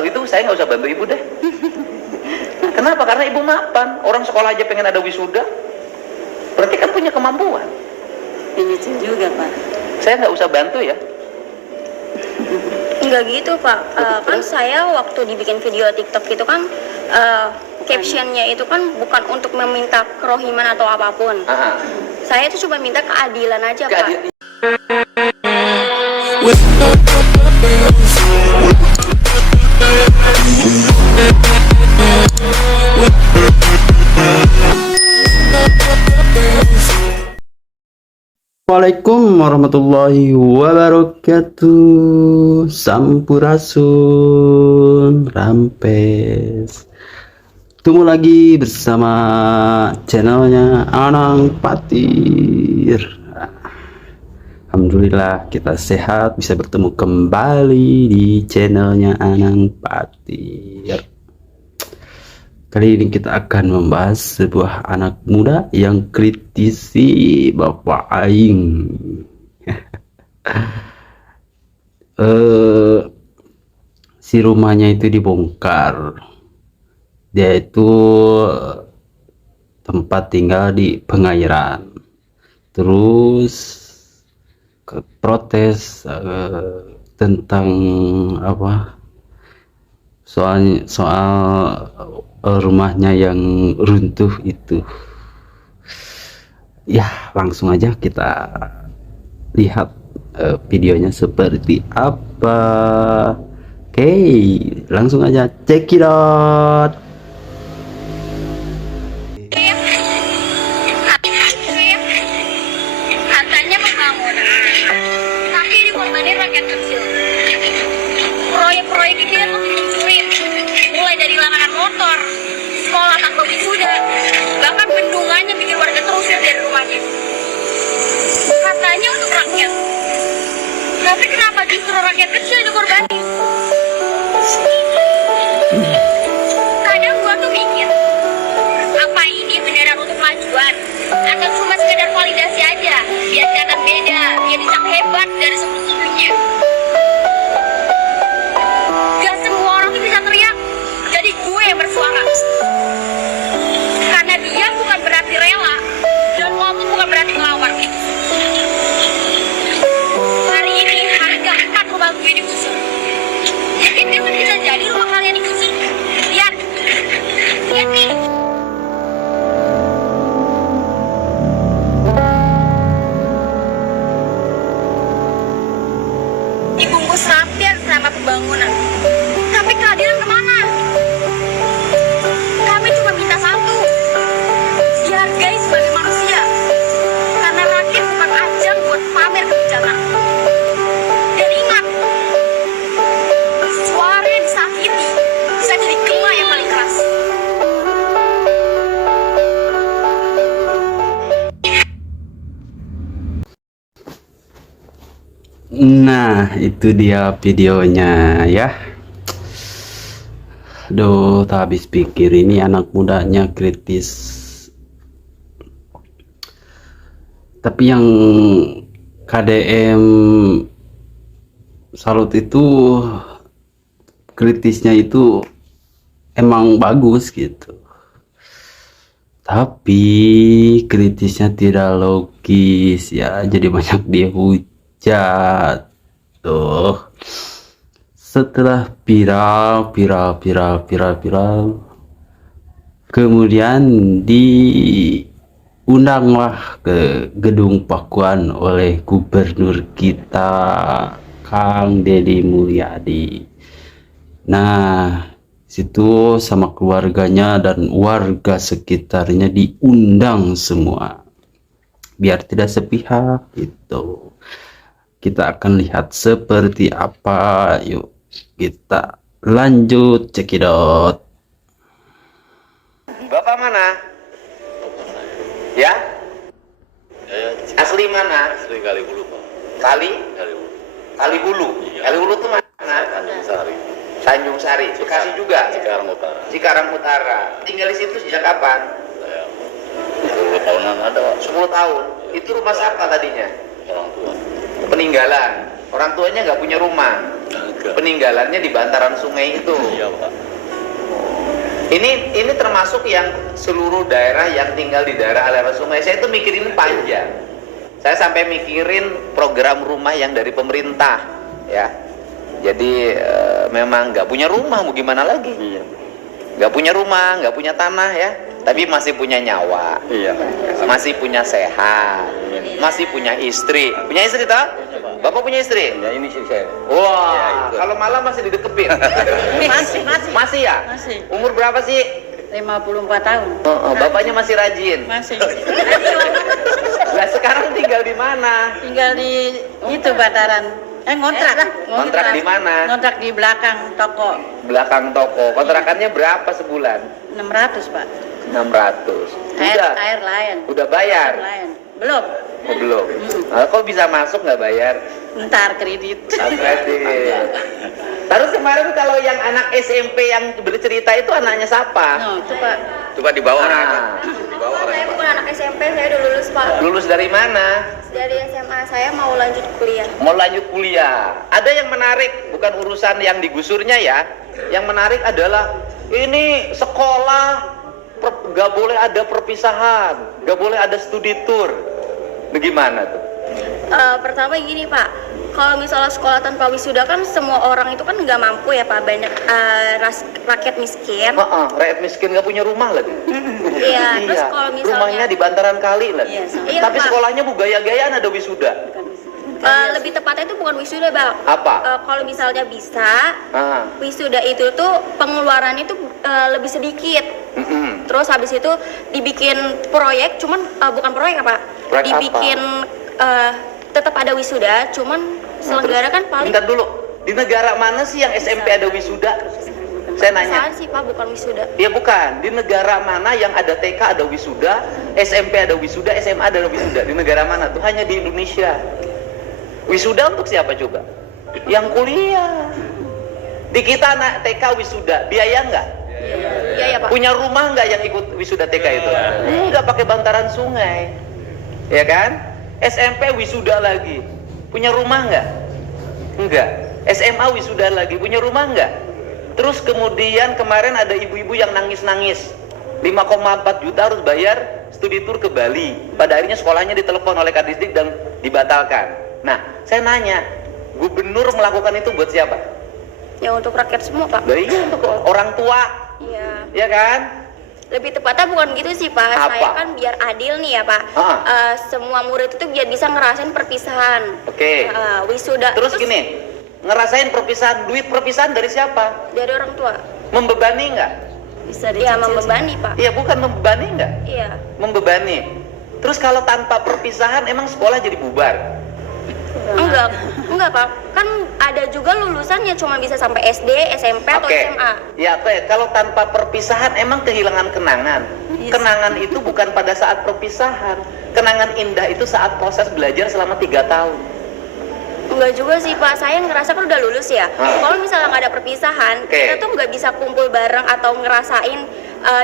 kalau gitu saya nggak usah bantu ibu deh. Kenapa? Karena ibu mapan. Orang sekolah aja pengen ada wisuda. Berarti kan punya kemampuan. Ini juga Pak. Saya nggak usah bantu ya. Enggak gitu Pak, kan saya waktu dibikin video TikTok itu kan captionnya itu kan bukan untuk meminta kerohiman atau apapun. Saya itu cuma minta keadilan aja Pak. Assalamualaikum warahmatullahi wabarakatuh. Sampurasun Rampes. Ketemu lagi bersama channelnya Anang Patir. Alhamdulillah kita sehat, bisa bertemu kembali di channelnya Anang Patir. Kali ini kita akan membahas sebuah anak muda yang kritisi Bapak Aing. Si rumahnya itu dibongkar. Dia itu tempat tinggal di Pengairan. Terus protes tentang apa? Soal rumahnya yang runtuh itu. Ya, langsung aja kita lihat videonya seperti apa. Oke, langsung aja check it out. Katanya pembangunan, tapi dikorbanin rakyat kecil. Proyek-proyek ini tuh dihancurin, mulai dari lapangan motor, sekolah tanpa wisuda, bahkan bendungannya bikin warga terusir dari rumahnya. Katanya untuk rakyat, tapi kenapa justru rakyat kecil yang dikorbanin? Kadang gua tuh mikir, apa ini beneran untuk majuan atau cuma sekedar validasi aja, biar kelihatan beda, biar dicap hebat dari sebelum-sebelumnya. Gak semua orang tuh bisa teriak, jadi gue yang bersuara. Karena dia bukan berarti rela, dan lo tuh bukan berarti melawan. Hari ini harga akan rumah gue digusur. Mungkin besok bisa jadi rumah kalian digusur. Lihat, lihat nih. Dibungkus rapi sama pembangunan. Tapi keadilan kemana? Kami cuma minta satu, dihargai sebagai manusia. Karena rakyat bukan ajang buat pamer kebijakan. Dan ingat, suara yang disakiti bisa jadi gema yang paling keras. Nah, itu dia videonya ya. Duh, tak habis pikir ini anak mudanya kritis. Tapi yang KDM salut itu kritisnya itu emang bagus gitu. Tapi kritisnya tidak logis ya, jadi banyak dihujat. Tuh. Setelah viral, kemudian diundanglah ke Gedung Pakuan oleh Gubernur kita, Kang Deddy Mulyadi. Nah, situ sama keluarganya dan warga sekitarnya diundang semua, biar tidak sepihak gitu. Kita akan lihat seperti apa. Yuk kita lanjut cekidot. Bapak mana? Ya? Asli mana? Asli Kali Bulu, Pak. Kali? Kali Bulu. Kali Bulu. Iya. Kali Bulu tuh mana? Tanjung Sari. Tanjung Sari. Bekasi juga. Cikarang Utara. Cikarang Utara. Tinggal di situ sejak kapan? Saya 10 tahunan ada, Pak. 10 tahun. Itu rumah siapa tadinya? Orang tua. Peninggalan. Orang tuanya nggak punya rumah. Peninggalannya di bantaran sungai itu. Iya Pak. Ini termasuk yang seluruh daerah yang tinggal di daerah aliran sungai. Saya itu mikirin panjang. Saya sampai mikirin program rumah yang dari pemerintah, ya. Jadi memang nggak punya rumah, mau gimana lagi? Iya. Nggak punya rumah, nggak punya tanah ya, tapi masih punya nyawa, Iya. masih punya sehat, masih punya istri. Punya istri tak? Bapak punya istri? Ya ini sih saya. Wah, Ya, itu. kalau malam masih didekepin. Masih. Masih ya? Masih. Umur berapa sih? 54 tahun. Bapaknya masih rajin. Masih. Lah sekarang tinggal di mana? Tinggal di itu Bataran. Ngontrak. Kontrak di mana? Ngontrak di belakang toko. Belakang toko. Kontrakannya berapa sebulan? 600, Pak. 600. Udah. Air lain. Udah bayar? Lain. Belum. Oh, belum. Kok bisa masuk nggak bayar? Ntar kredit. Kredit. Terus kemarin kalau yang anak SMP yang bercerita itu anaknya siapa? No, itu Pak. Coba dibawa Nah, orangnya. Dibawa Saya orangnya Pak. bukan anak SMP, saya udah lulus Pak. lulus dari mana? Dari SMA saya mau lanjut kuliah. Mau lanjut kuliah. Ada yang menarik, bukan urusan yang digusurnya ya. Yang menarik adalah ini sekolah nggak boleh ada perpisahan, nggak boleh ada studi tour. Bagaimana tuh? Pertama gini Pak, kalau misalnya sekolah tanpa wisuda kan semua orang itu kan nggak mampu ya Pak, banyak rakyat miskin. Rakyat miskin nggak punya rumah lagi. Iya, terus kalau misalnya rumahnya di bantaran kali lagi. Iya, sama. Iya, Tapi Pak. sekolahnya gaya-gayaan ada wisuda. lebih tepatnya itu bukan wisuda Bang. Apa? Kalau misalnya bisa, Ah, wisuda itu tuh pengeluarannya itu lebih sedikit. Terus habis itu dibikin proyek, cuman bukan proyek apa? Proyek Dibikin tetap ada wisuda, cuman selenggara kan paling Bentar dulu. Di negara mana sih yang SMP ada wisuda? Saya nanya. kesalahan sih Pak, bukan wisuda. Ya bukan. Di negara mana yang ada TK ada wisuda, SMP ada wisuda, SMA ada wisuda? Di negara mana tuh? Hanya di Indonesia. Wisuda untuk siapa coba? Yang kuliah. Di kita anak TK wisuda, biaya nggak? Iya ya Pak. Punya rumah nggak yang ikut wisuda TK itu? Nggak, pakai bantaran sungai. Ya kan? SMP wisuda lagi. Punya rumah nggak? Enggak. SMA wisuda lagi. Punya rumah nggak? Terus kemudian kemarin ada ibu-ibu yang nangis-nangis. 5,4 juta harus bayar studi tour ke Bali. Pada akhirnya sekolahnya ditelepon oleh Kadisdik dan dibatalkan. Nah, saya nanya, gubernur melakukan itu buat siapa? Ya untuk rakyat semua Pak. Iya, untuk orang tua. Iya. Ya kan? Lebih tepatnya bukan gitu sih Pak. Apa? Saya kan biar adil nih ya Pak. Semua murid itu biar bisa ngerasain perpisahan. Oke. Wisuda. Terus gini, ngerasain perpisahan, duit perpisahan dari siapa? Dari orang tua. Membebani nggak? Bisa Ya dicicil. membebani Pak. Iya, bukan membebani nggak? Iya. Membebani. Terus kalau tanpa perpisahan emang sekolah jadi bubar? Enggak Pak. Kan ada juga lulusan yang cuma bisa sampai SD, SMP atau Oke. SMA. Ya, oke. Kalau tanpa perpisahan emang kehilangan kenangan. Yes. Kenangan itu bukan pada saat perpisahan. Kenangan indah itu saat proses belajar selama 3 tahun. Enggak juga sih Pak, saya ngerasa kan udah lulus ya. Kalau misalnya nggak ada perpisahan, Oke. kita tuh nggak bisa kumpul bareng atau ngerasain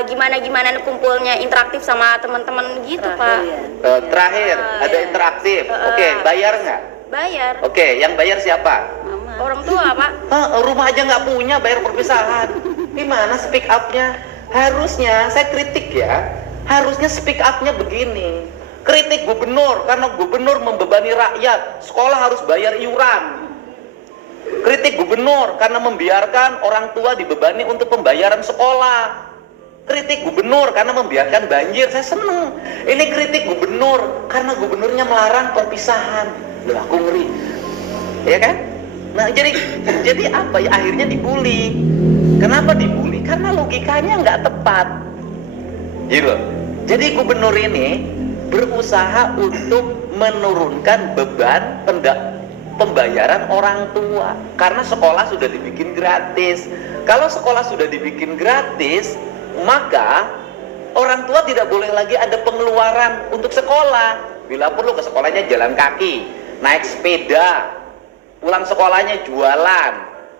gimana kumpulnya interaktif sama teman-teman gitu Pak. Terakhir, ada interaktif. Oke, bayar nggak? Bayar. Oke, yang bayar siapa? Mama. Orang tua Pak. Rumah aja nggak punya, bayar perpisahan. Gimana speak up-nya? Harusnya, saya kritik ya, harusnya speak up-nya begini. Kritik gubernur, karena gubernur membebani rakyat, sekolah harus bayar iuran. Kritik gubernur, karena membiarkan orang tua dibebani untuk pembayaran sekolah. Kritik gubernur, karena membiarkan banjir, saya seneng. Ini kritik gubernur, karena gubernurnya melarang perpisahan. Loh, aku ngeri. Ya kan? Nah, jadi apa ya? Akhirnya dibully. Kenapa dibully? Karena logikanya nggak tepat. Gitu. Jadi gubernur ini berusaha untuk menurunkan beban pembayaran orang tua karena sekolah sudah dibikin gratis. Kalau sekolah sudah dibikin gratis, maka orang tua tidak boleh lagi ada pengeluaran untuk sekolah. Bila perlu ke sekolahnya jalan kaki, naik sepeda, pulang sekolahnya jualan,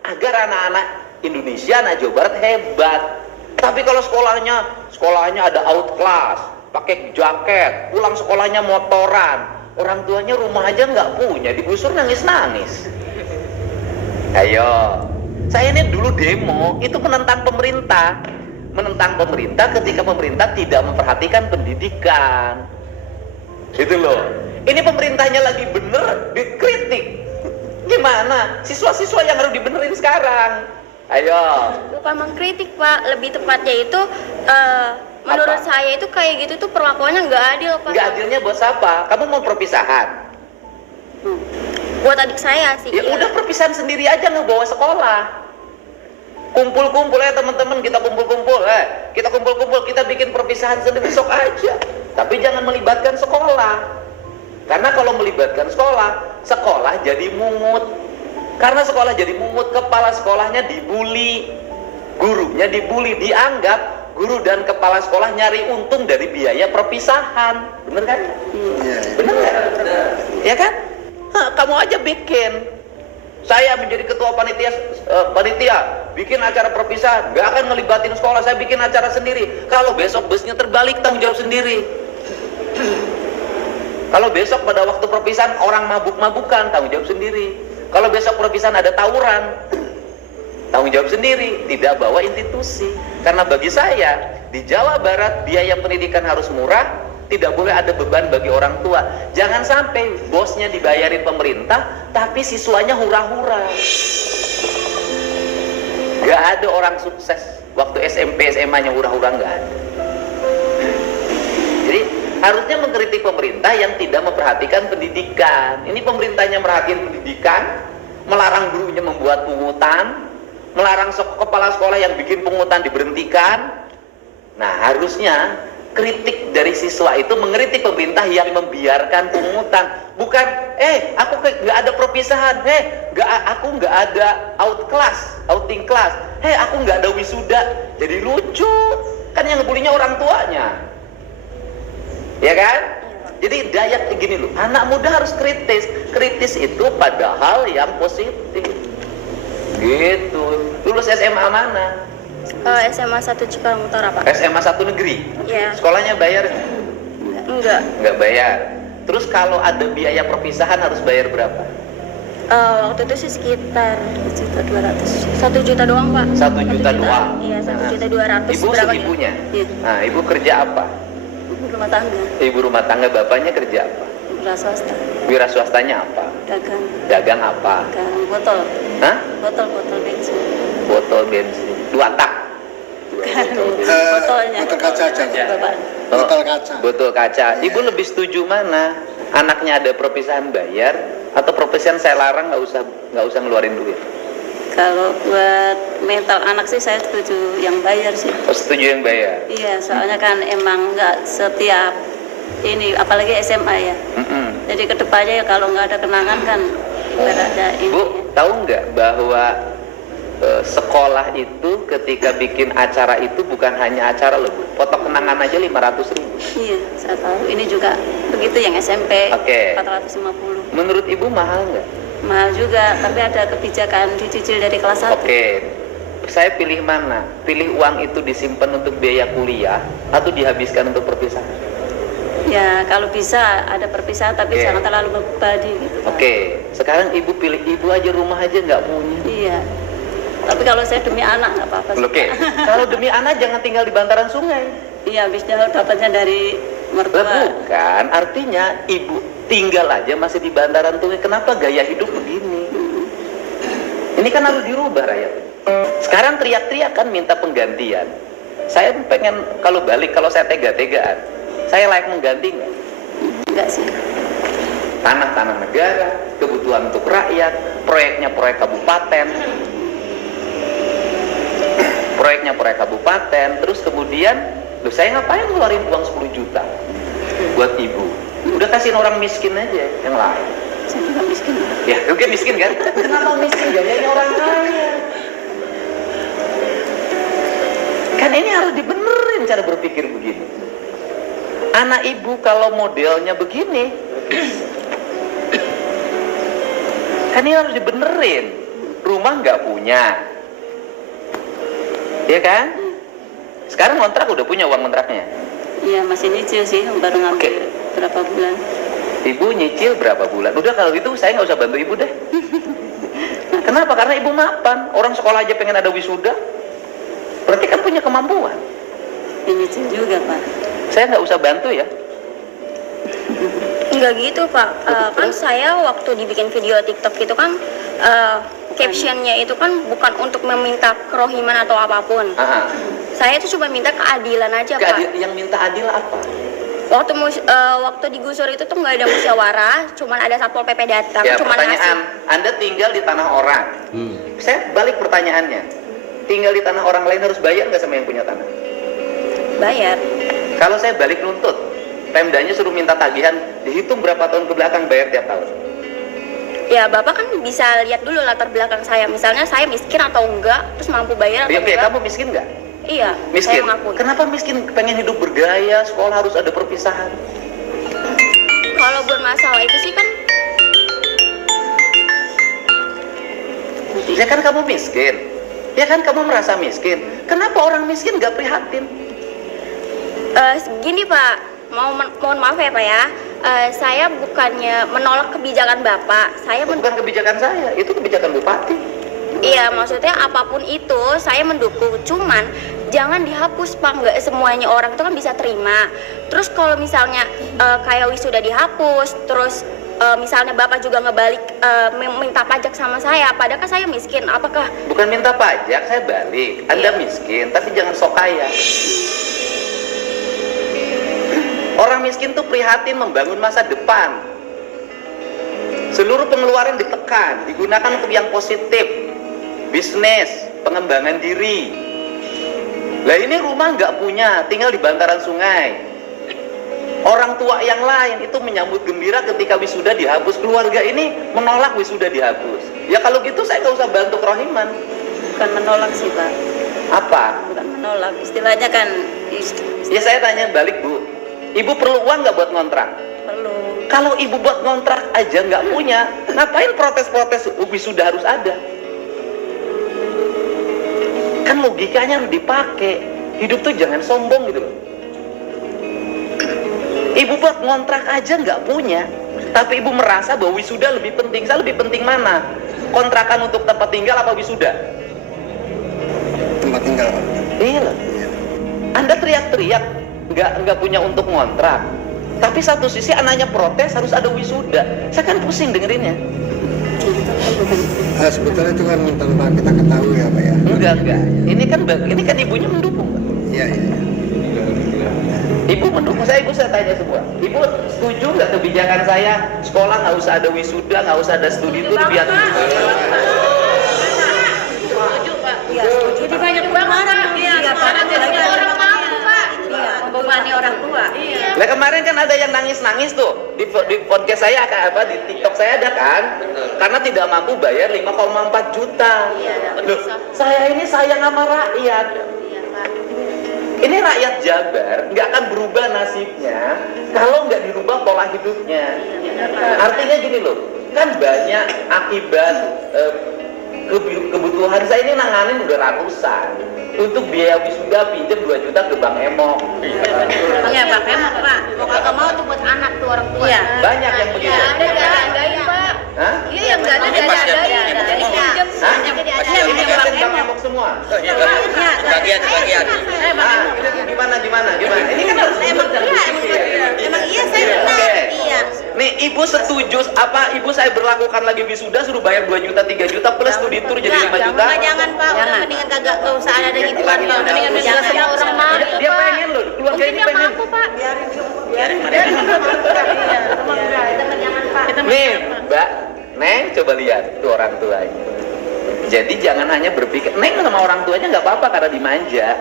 agar anak-anak Indonesia, anak Jawa Barat hebat. Tapi kalau sekolahnya ada outclass, pakai jaket, pulang sekolahnya motoran, orang tuanya rumah aja nggak punya, digusur nangis-nangis. Ayo, saya ini dulu demo itu menentang pemerintah ketika pemerintah tidak memperhatikan pendidikan. Gitu loh. Ini pemerintahnya lagi bener, dikritik. Gimana? Siswa-siswa yang harus dibenerin sekarang. Ayo. Bukan mengkritik Pak, lebih tepatnya itu menurut saya itu kayak gitu tuh perlakuannya nggak adil Pak. Nggak adilnya buat siapa? Kamu mau perpisahan? Buat adik saya sih. Ya iya. udah perpisahan sendiri aja, nggak bawa sekolah. Kumpul-kumpul ya teman-teman, kita kumpul-kumpul, kita bikin perpisahan sendiri, besok aja. Tapi jangan melibatkan sekolah. Karena kalau melibatkan sekolah jadi mungut. Karena sekolah jadi mungut, kepala sekolahnya dibully, gurunya dibully, dianggap guru dan kepala sekolah nyari untung dari biaya perpisahan. Bener kan? Bener kan? Ya kan? Kamu aja bikin. Saya menjadi ketua panitia bikin acara perpisahan, gak akan ngelibatin sekolah, saya bikin acara sendiri. Kalau besok busnya terbalik, tanggung jawab sendiri. Kalau besok pada waktu perpisahan orang mabuk-mabukan, tanggung jawab sendiri. Kalau besok perpisahan ada tawuran, tanggung jawab sendiri. Tidak bawa institusi. Karena bagi saya di Jawa Barat biaya pendidikan harus murah, tidak boleh ada beban bagi orang tua. Jangan sampai bosnya dibayarin pemerintah tapi siswanya hura-hura. Gak ada orang sukses waktu SMP SMA-nya hura-hura, nggak ada. Jadi harusnya mengkritik pemerintah yang tidak memperhatikan pendidikan. Ini pemerintahnya merhatiin pendidikan, melarang gurunya membuat pungutan, melarang kepala sekolah yang bikin pungutan diberhentikan. Nah, harusnya kritik dari siswa itu mengkritik pemerintah yang membiarkan pungutan. Bukan, aku nggak ada perpisahan, aku nggak ada outing class, aku nggak ada wisuda. Jadi lucu, kan yang ngebulinya orang tuanya. Ya kan? Jadi dayak gini loh, anak muda harus kritis itu pada hal yang positif. Gitu. Lulus SMA mana? SMA 1 Cikarang Utara Pak. SMA 1 negeri? Iya. Sekolahnya bayar? Enggak. Nggak bayar. Terus kalau ada biaya perpisahan harus bayar berapa? Waktu itu sih sekitar 1.200.000. 1 juta doang Pak. 1 juta doang? Iya, 1.200.000. Ibu ibunya? Iya. Nah, ibu kerja apa? Ibu rumah tangga. Ibu rumah tangga, bapaknya kerja apa? Wira swasta. Wira swastanya apa? Dagang. Dagang apa? Dagang botol. Hah? Botol bensin. Botol bensin. 2 tak? Botolnya. Botol kaca aja. Bapak. Botol kaca. Botol kaca. Ibu lebih setuju mana? Anaknya ada perpisahan bayar atau perpisahan saya larang nggak usah ngeluarin duit? Kalau buat mental anak sih saya setuju yang bayar sih. Oh, setuju yang bayar? Iya, soalnya kan emang nggak setiap ini, apalagi SMA ya. Jadi kedepannya ya kalau nggak ada kenangan kan ibaratnya ini. Bu, tahu nggak bahwa sekolah itu ketika bikin acara itu bukan hanya acara loh, Bu. Foto kenangan aja 500.000. Iya, saya tahu. Ini juga begitu yang SMP. Oke. 450. Menurut Ibu mahal nggak? Mahal juga, tapi ada kebijakan dicicil dari kelas 1. Oke. Saya pilih mana? Pilih uang itu disimpan untuk biaya kuliah atau dihabiskan untuk perpisahan? Ya, kalau bisa ada perpisahan tapi Oke. jangan terlalu membebani gitu. Pak. Oke. Sekarang Ibu pilih, Ibu aja rumah aja nggak punya. Iya. Tapi kalau saya demi anak nggak apa-apa. Oke. Kalau demi anak jangan tinggal di bantaran sungai. Iya, habisnya dapatnya dari mertua. Bukan, artinya Ibu tinggal aja masih di bantaran sungai. Kenapa gaya hidup begini? Ini kan harus dirubah rakyat. Sekarang teriak-teriak kan minta penggantian. Saya pengen kalau saya tega-tegaan, saya layak mengganti nggak? Enggak sih. Tanah-tanah negara, kebutuhan untuk rakyat, proyeknya proyek kabupaten, terus kemudian, saya ngapain ngeluarin uang 10 juta buat Ibu? Udah kasihin orang miskin aja yang lain. Saya juga miskin. Ya, oke miskin kan? Kenapa miskin? Gayanya orang kaya. Kan ini harus dibenerin cara berpikir begini. Anak Ibu kalau modelnya begini, kan ini harus dibenerin. Rumah nggak punya, ya kan? Sekarang kontrak udah punya uang kontraknya. Iya, masih nyicil sih, baru ngambil berapa bulan. Ibu nyicil berapa bulan? Udah kalau gitu saya nggak usah bantu Ibu deh. Kenapa? Karena ibu mapan. Orang sekolah aja pengen ada wisuda. Berarti kan punya kemampuan. Ini juga Pak. Saya nggak usah bantu ya. Enggak gitu Pak. Kan saya waktu dibikin video TikTok itu kan captionnya itu kan bukan untuk meminta kerohiman atau apapun. Aha. Saya itu cuma minta keadilan aja Pak. Yang minta adil apa? Waktu digusur itu tuh nggak ada musyawarah, cuman ada satpol PP datang, Ya, cuman pertanyaan, ngasih. Anda tinggal di tanah orang. Saya balik pertanyaannya. Tinggal di tanah orang lain harus bayar nggak sama yang punya tanah? Bayar. Kalau saya balik nuntut, Pemdanya suruh minta tagihan, dihitung berapa tahun ke belakang bayar tiap tahun. Ya Bapak kan bisa lihat dulu latar belakang saya. Misalnya saya miskin atau enggak, terus mampu bayar atau Iya, enggak. kamu miskin nggak? Iya, Miskin. saya mengakui. Kenapa miskin? Pengen hidup bergaya, sekolah harus ada perpisahan. Kalau buat masalah itu sih kan Ya kan kamu miskin. Ya kan kamu merasa miskin. Kenapa orang miskin nggak prihatin? gini Pak, mohon maaf ya Pak ya. Saya bukannya menolak kebijakan Bapak. Saya Bukan kebijakan saya, itu kebijakan bupati. Iya, maksudnya apapun itu saya mendukung. Cuman jangan dihapus Pak, nggak semuanya orang itu kan bisa terima. Terus kalau misalnya kayak wisuda dihapus, terus misalnya Bapak juga ngebalik minta pajak sama saya, padahal kan saya miskin. Apakah Bukan minta pajak, saya balik. Anda Iya. miskin, tapi jangan sok kaya. Orang miskin tuh prihatin membangun masa depan. Seluruh pengeluaran ditekan, digunakan untuk yang positif. Bisnis, pengembangan diri. Lah ini rumah nggak punya, tinggal di bantaran sungai. Orang tua yang lain itu menyambut gembira ketika wisuda dihapus. Keluarga ini menolak wisuda dihapus. Ya kalau gitu saya nggak usah bantu kerohiman. Bukan menolak sih Pak. Apa? Bukan menolak. Istilahnya kan Ya saya tanya balik Bu, ibu perlu uang nggak buat ngontrak? perlu. Kalau ibu buat ngontrak aja nggak punya, ngapain protes-protes wisuda harus ada? Kan logikanya harus dipakai. Hidup tuh jangan sombong gitu loh. Ibu buat ngontrak aja nggak punya, tapi ibu merasa bahwa wisuda lebih penting. Saya lebih penting mana? Kontrakan untuk tempat tinggal apa wisuda? Tempat tinggal Pak. Iya loh. Anda teriak-teriak nggak punya untuk ngontrak, tapi satu sisi anaknya protes harus ada wisuda. Saya kan pusing dengerinnya. Sebetulnya itu kan tanpa kita ketahui ya Pak ya. Enggak. Ini kan ibunya mendukung. Pak. Iya. Ibu mendukung saya, ibu saya tanya semua. Ibu setuju nggak kebijakan saya sekolah nggak usah ada wisuda, nggak usah ada studi tour biar Jadi banyak banget. Iya, Pak. Orang mampu Pak. Iya, membebani orang tua. Iya. Lah kemarin kan ada yang nangis-nangis tuh di podcast saya di TikTok saya ada kan? Karena tidak mampu bayar 5,4 juta. Loh, saya ini sayang sama rakyat. Ini rakyat Jabar nggak akan berubah nasibnya kalau nggak dirubah pola hidupnya. Artinya gini loh, kan banyak akibat kebutuhan saya ini nanganin udah ratusan. Untuk biaya wisuda pinjam 2 juta ke Bang Emok. Iya, Bang Emok Pak. mau kagak mau tuh buat anak tuh orang tua. Iya. Banyak yang begitu. Ada Pak. Hah? Iya yang nggak ada diadain. Jadi pinjam. Hah? Jadi Ini kan Bang Emok semua. Bagian. Ah, ini gimana? Ini kan harus Emang iya saya benar. Oke. Iya. Nih ibu setuju apa ibu saya berlakukan lagi wisuda suruh bayar 2 juta 3 juta plus studi tour jadi 5 juta? Jangan Pak, udah mendingan kagak usah ada gituan Pak. Mendingan semua orang mau. Dia pengen loh, keluarga ini pengen. Pak. Biarin. Jangan Pak. Nih, Mbak, Neng coba lihat tuh orang tuanya. Jadi jangan hanya berpikir Neng sama orang tuanya nggak apa-apa karena dimanja.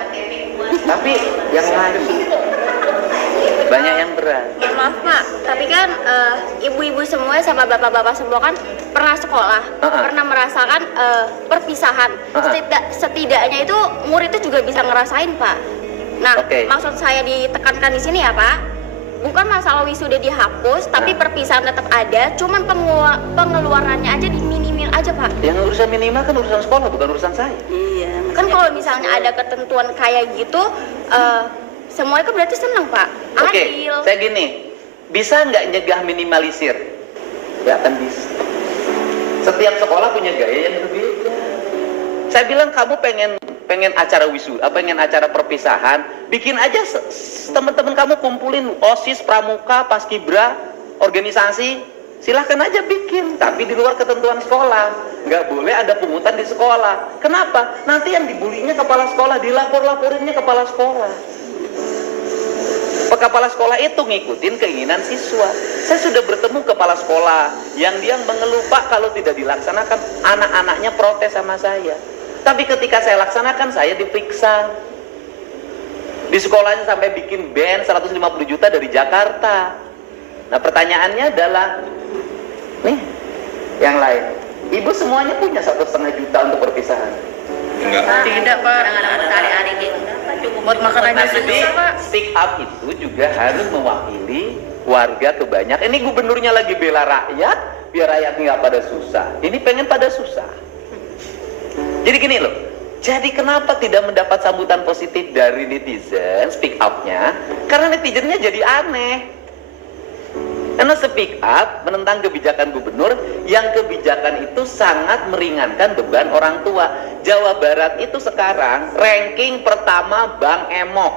Tapi yang lain banyak yang berat. Maaf Pak, tapi kan ibu-ibu semua sama bapak-bapak semua kan pernah sekolah, pernah merasakan perpisahan. Setidaknya itu murid itu juga bisa ngerasain Pak. Nah, maksud saya ditekankan di sini ya Pak, bukan masalah wisuda dihapus, tapi perpisahan tetap ada, cuman pengeluarannya aja diminimil aja Pak. Yang urusan minimal kan urusan sekolah bukan urusan saya. Iya. Kan kalau misalnya ada ketentuan kayak gitu, semuanya kan berarti senang Pak. Oke, Adil. saya gini, bisa nggak nyegah minimalisir? Nggak akan bisa. Setiap sekolah punya gaya yang berbeda. Saya bilang kamu pengen acara wisuda, pengen acara perpisahan, bikin aja teman-teman kamu kumpulin OSIS, pramuka, paskibra, organisasi, silahkan aja bikin, tapi di luar ketentuan sekolah. Nggak boleh ada pungutan di sekolah. Kenapa? Nanti yang dibulinya kepala sekolah, dilapor-laporinnya kepala sekolah. Kepala sekolah itu ngikutin keinginan siswa. Saya sudah bertemu kepala sekolah yang dia mengeluh, Pak, kalau tidak dilaksanakan anak-anaknya protes sama saya. Tapi ketika saya laksanakan, saya diperiksa. Di sekolahnya sampai bikin band 150 juta dari Jakarta. Nah, pertanyaannya adalah, nih, yang lain, ibu semuanya punya 1,5 juta untuk perpisahan? Tidak, Pak. Kadang-kadang hari-hari gitu. Buat makan aja Nah, jadi susah, Pak. speak up itu juga harus mewakili warga kebanyakan. Ini gubernurnya lagi bela rakyat, biar rakyat nggak pada susah. Ini pengen pada susah. Jadi gini loh, jadi kenapa tidak mendapat sambutan positif dari netizen speak up-nya? Karena netizennya jadi aneh. Karena speak up menentang kebijakan gubernur yang kebijakan itu sangat meringankan beban orang tua. Jawa Barat itu sekarang ranking pertama Bank Emok,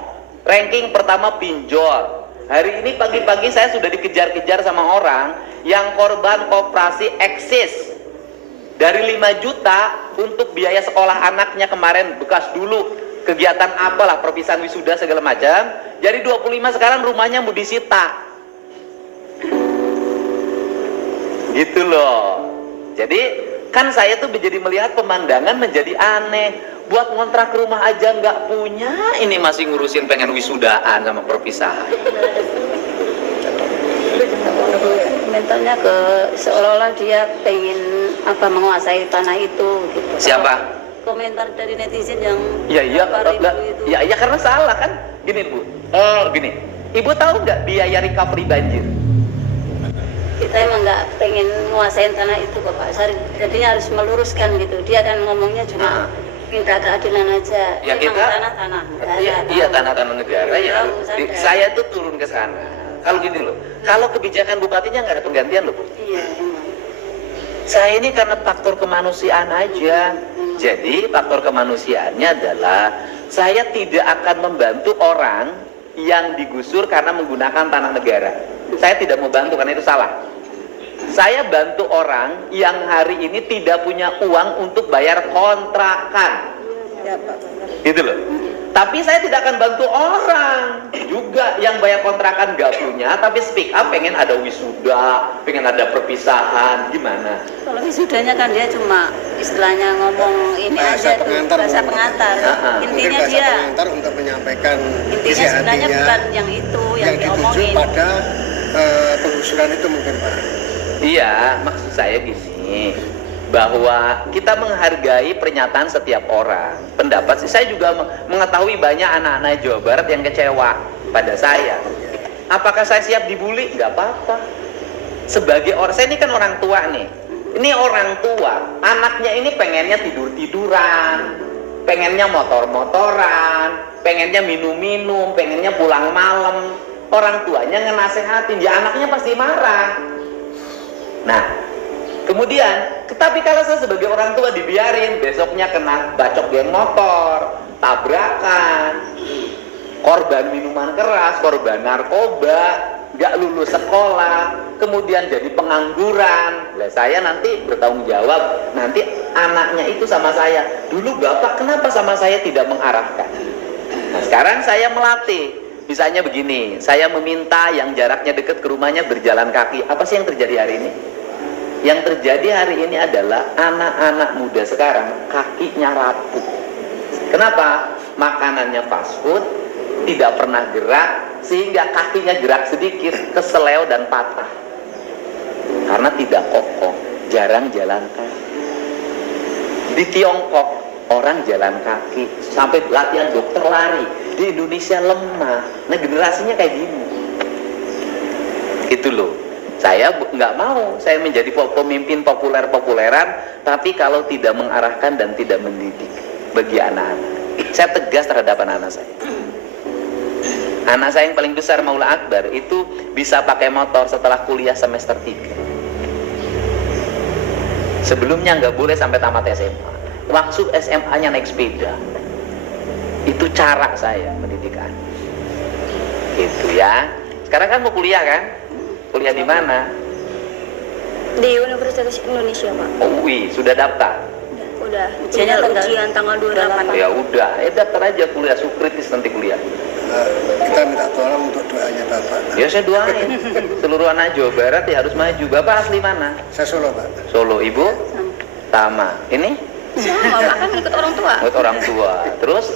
ranking pertama pinjol. Hari ini pagi-pagi saya sudah dikejar-kejar sama orang yang korban koperasi eksis. Dari 5 juta untuk biaya sekolah anaknya kemarin, bekas dulu kegiatan apalah, perpisahan wisuda segala macam. Jadi 25 sekarang rumahnya mau disita. Gitu loh. Jadi kan saya tuh menjadi melihat pemandangan menjadi aneh. Buat ngontrak rumah aja nggak punya, ini masih ngurusin pengen wisudaan sama perpisahan. Mentalnya ke seolah-olah dia pengen menguasai tanah itu gitu. Siapa? Komentar dari netizen yang Iya, berapa ribu itu. ya karena salah kan. Gini Bu, gini, Ibu tahu nggak biaya recovery banjir? Kita emang nggak pengen nguasain tanah itu kok Pak. Jadinya harus meluruskan gitu. Dia kan ngomongnya cuma minta keadilan aja. Ya Emang kita, tanah iya tanah-tanah negara ya. Saya tuh turun ke sana. Kalau gini loh, kalau kebijakan bupatinya nggak ada penggantian loh Bu. Iya emang. Saya ini karena faktor kemanusiaan aja. Jadi faktor kemanusiaannya adalah saya tidak akan membantu orang yang digusur karena menggunakan tanah negara. Saya tidak mau bantu karena itu salah. Saya bantu orang yang hari ini tidak punya uang untuk bayar kontrakan. Gitu loh. Tapi saya tidak akan bantu orang juga yang bayar kontrakan gak punya, tapi speak up pengen ada wisuda, pengen ada perpisahan, gimana? Kalau wisudanya kan dia cuma istilahnya ngomong ini Bahasa aja tuh, pengantar bahasa mungkin. pengantar. Mungkin Intinya bahasa dia, pengantar untuk menyampaikan intinya isi sebenarnya hatinya bukan yang itu yang yang dituju diomongin. pada penggusuran itu mungkin Pak. Iya, maksud saya gini, bahwa kita menghargai pernyataan setiap orang. Pendapat saya juga mengetahui banyak anak-anak Jawa Barat yang kecewa pada saya. Apakah saya siap dibully? Nggak apa-apa. Sebagai orang, saya ini kan orang tua nih. Ini orang tua, anaknya ini pengennya tidur-tiduran, pengennya motor-motoran, pengennya minum-minum, pengennya pulang malam. Orang tuanya ngenasehatin, ya anaknya pasti marah. Nah, kemudian, tapi kalau saya sebagai orang tua dibiarin, besoknya kena bacok geng motor, tabrakan, korban minuman keras, korban narkoba, gak lulus sekolah, kemudian jadi pengangguran. Lah saya nanti bertanggung jawab, nanti anaknya itu sama saya. Dulu Bapak kenapa sama saya tidak mengarahkan? Nah sekarang saya melatih. Misalnya begini, saya meminta yang jaraknya dekat ke rumahnya berjalan kaki. Apa sih yang terjadi hari ini? Yang terjadi hari ini adalah anak-anak muda sekarang kakinya rapuh. Kenapa? Makanannya fast food, tidak pernah gerak, sehingga kakinya gerak sedikit, keseleo dan patah. Karena tidak kokoh, jarang jalan kaki. Di Tiongkok, orang jalan kaki, sampai latihan dokter lari. Di Indonesia lemah. Nah generasinya kayak gini. Itu loh. Saya nggak mau saya menjadi pemimpin populer-populeran, tapi kalau tidak mengarahkan dan tidak mendidik bagi anak-anak. Saya tegas terhadap anak-anak saya. Anak saya yang paling besar Maula Akbar itu bisa pakai motor setelah kuliah semester 3. Sebelumnya nggak boleh sampai tamat SMA. maksud SMA-nya naik sepeda. Itu cara saya pendidikan. Gitu ya. Sekarang kan mau kuliah kan? Kuliah di mana? Di Universitas Indonesia, Pak. Oh, UI, sudah daftar? Udah. Ujiannya Ujian tanggal 28. Ya udah, daftar aja kuliah, kritis nanti kuliah. Kita minta tolong untuk doanya Bapak. Ya saya doain. Seluruh anak Jawa Barat ya harus maju. Bapak asli mana? Saya Solo, Pak. Solo. Ibu? Tama. Ini? Sama, Pak kan ikut orang tua. Buat orang tua. Terus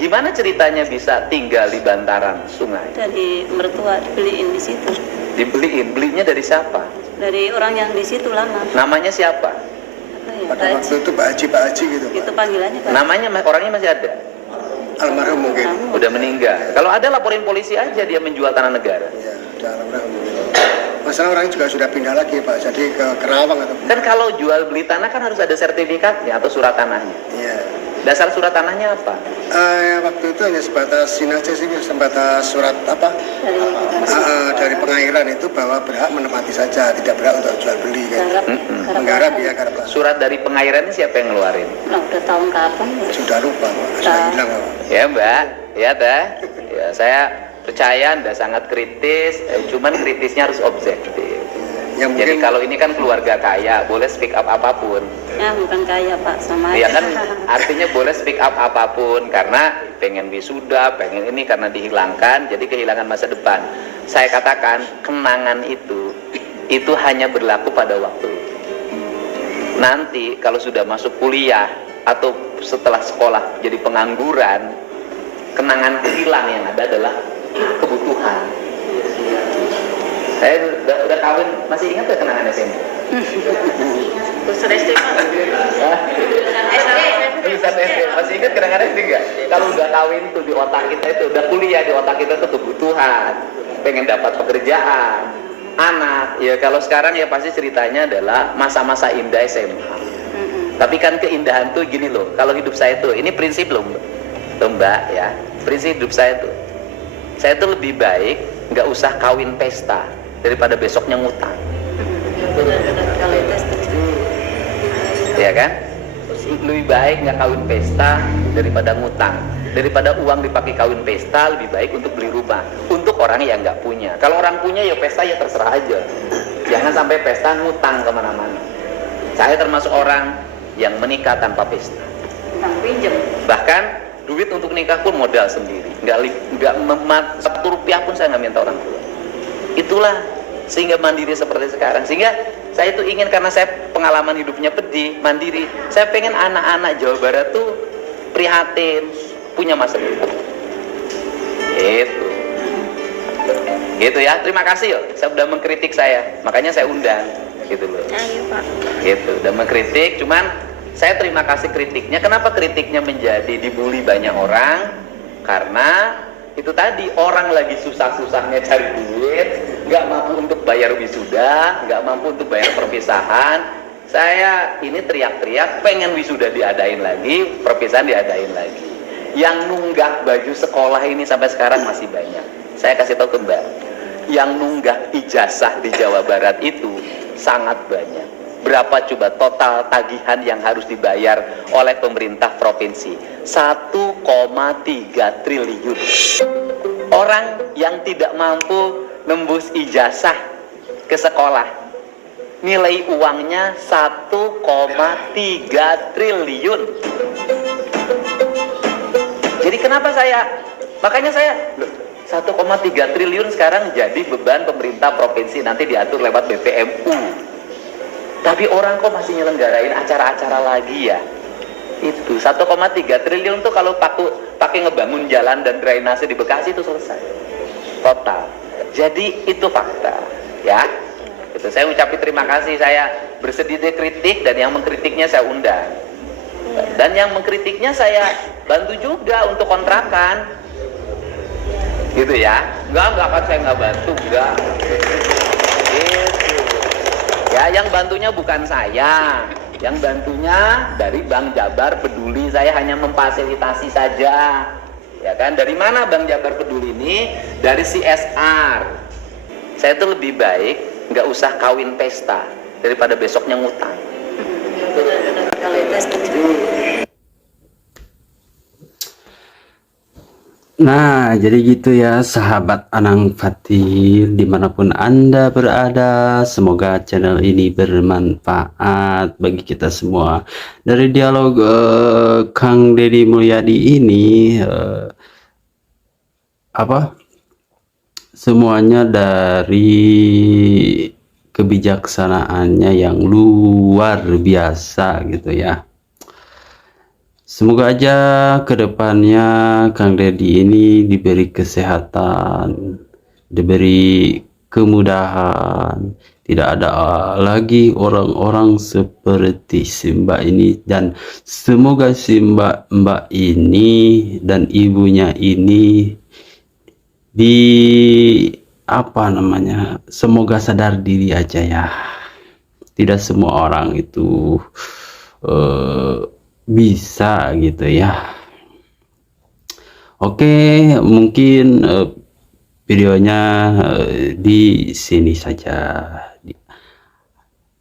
gimana ceritanya bisa tinggal di bantaran sungai? Dari mertua dibeliin di situ. Dibeliin, belinya dari siapa? Dari orang yang di situ lama. Namanya siapa? Apa ya? Pada waktu itu Pak Haji gitu, Pak. Itu panggilannya Pak. Namanya orangnya masih ada? Almarhum mungkin. Udah meninggal. Kalau ada laporin polisi aja dia menjual tanah negara. Iya, udah almarhum mungkin. Masalah orangnya juga sudah pindah lagi, Pak. Jadi ke Kerawang atau Kan kalau jual beli tanah kan harus ada sertifikatnya atau surat tanahnya. Iya. Dasar surat tanahnya apa? Waktu itu hanya sebatas ini aja sih, sebatas surat apa? Dari pengairan itu bahwa berhak menempati saja, tidak berhak untuk jual beli kan. Menggarap ya, garap. Surat dari pengairan ini siapa yang ngeluarin? Nah, udah tahun kapan ya? Sudah lupa, Pak. Sudah hilang, Pak. Ya Mbak, ya teh. Ya, saya percaya Anda sangat kritis, cuman kritisnya harus objektif. Yang Jadi mungkin kalau ini kan keluarga kaya, boleh speak up apapun. Ya bukan kaya Pak, sama Ya aja. kan artinya boleh speak up apapun karena pengen wisuda, pengen ini karena dihilangkan, jadi kehilangan masa depan. Saya katakan kenangan itu hanya berlaku pada waktu. Nanti kalau sudah masuk kuliah atau setelah sekolah jadi pengangguran, kenangan hilang, yang ada adalah kebutuhan. Saya udah kawin, masih ingat gak kenangan SMP? Masih ingat kenangan SD nggak? Kalau udah kawin tuh di otak kita itu, udah kuliah di otak kita tuh kebutuhan, pengen dapat pekerjaan, anak. Ya kalau sekarang ya pasti ceritanya adalah masa-masa indah SMA. Tapi kan keindahan tuh gini loh, kalau hidup saya tuh, ini prinsip loh Mbak ya, prinsip hidup saya tuh lebih baik nggak usah kawin pesta daripada besoknya ngutang. Ya kan? Lebih baik nggak kawin pesta daripada ngutang. Daripada uang dipakai kawin pesta, lebih baik untuk beli rumah untuk orang yang nggak punya. Kalau orang punya ya pesta ya terserah aja. Jangan sampai pesta ngutang kemana-mana. Saya termasuk orang yang menikah tanpa pesta. Bahkan duit untuk nikah pun modal sendiri. Nggak satu rupiah pun saya nggak minta orang tua. Itulah sehingga mandiri seperti sekarang. Sehingga saya itu ingin, karena saya pengalaman hidupnya pedih, mandiri. Saya pengen anak-anak Jawa Barat tuh prihatin, punya masa depan. Gitu ya. Terima kasih loh. Saya sudah mengkritik saya, makanya saya undang. Gitu loh. Ayo Pak. Gitu. Udah mengkritik, cuman saya terima kasih kritiknya. Kenapa kritiknya menjadi dibully banyak orang? Karena itu tadi, orang lagi susah-susahnya cari duit, nggak mampu untuk bayar wisuda, nggak mampu untuk bayar perpisahan. Saya ini teriak-teriak pengen wisuda diadain lagi, perpisahan diadain lagi. Yang nunggak baju sekolah ini sampai sekarang masih banyak. Saya kasih tahu ke Mbak, yang nunggak ijazah di Jawa Barat itu sangat banyak. Berapa coba total tagihan yang harus dibayar oleh pemerintah provinsi? 1,3 triliun. Orang yang tidak mampu nembus ijazah ke sekolah, nilai uangnya 1,3 triliun. Jadi kenapa makanya saya 1,3 triliun sekarang jadi beban pemerintah provinsi, nanti diatur lewat BPMU. Tapi orang kok masih nyelenggarain acara-acara lagi ya? Itu 1,3 triliun tuh kalau pakai ngebangun jalan dan drainase di Bekasi itu selesai total. Jadi itu fakta ya. Itu saya ucapin terima kasih, saya bersedia kritik, dan yang mengkritiknya saya undang. Dan yang mengkritiknya saya bantu juga untuk kontrakan. Gitu ya. Enggak kan saya nggak bantu, enggak. Gitu. Ya, yang bantunya bukan saya, yang bantunya dari Bank Jabar Peduli. Saya hanya memfasilitasi saja, ya kan? Dari mana Bank Jabar Peduli ini? Dari CSR. Saya tuh lebih baik nggak usah kawin pesta daripada besoknya ngutang. Kalau itu setuju. Nah, jadi gitu ya sahabat Anang Fatir, dimanapun Anda berada, semoga channel ini bermanfaat bagi kita semua. Dari dialog Kang Deddy Mulyadi ini, semuanya dari kebijaksanaannya yang luar biasa gitu ya. Semoga aja kedepannya Kang Deddy ini diberi kesehatan, diberi kemudahan, tidak ada lagi orang-orang seperti si Mbak ini, dan semoga si Mbak ini dan ibunya ini semoga sadar diri aja ya. Tidak semua orang itu bisa gitu ya. Oke, mungkin videonya di sini saja,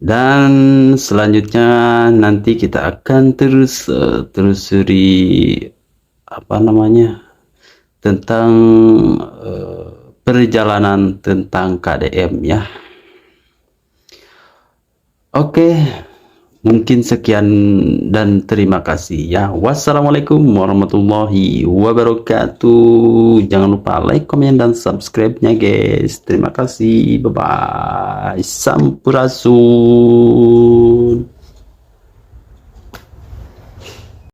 dan selanjutnya nanti kita akan terus telusuri tentang perjalanan tentang KDM ya. Oke, mungkin sekian dan terima kasih ya. Wassalamualaikum warahmatullahi wabarakatuh. Jangan lupa like, komen, dan subscribe-nya guys. Terima kasih. Bye bye. Sampurasun.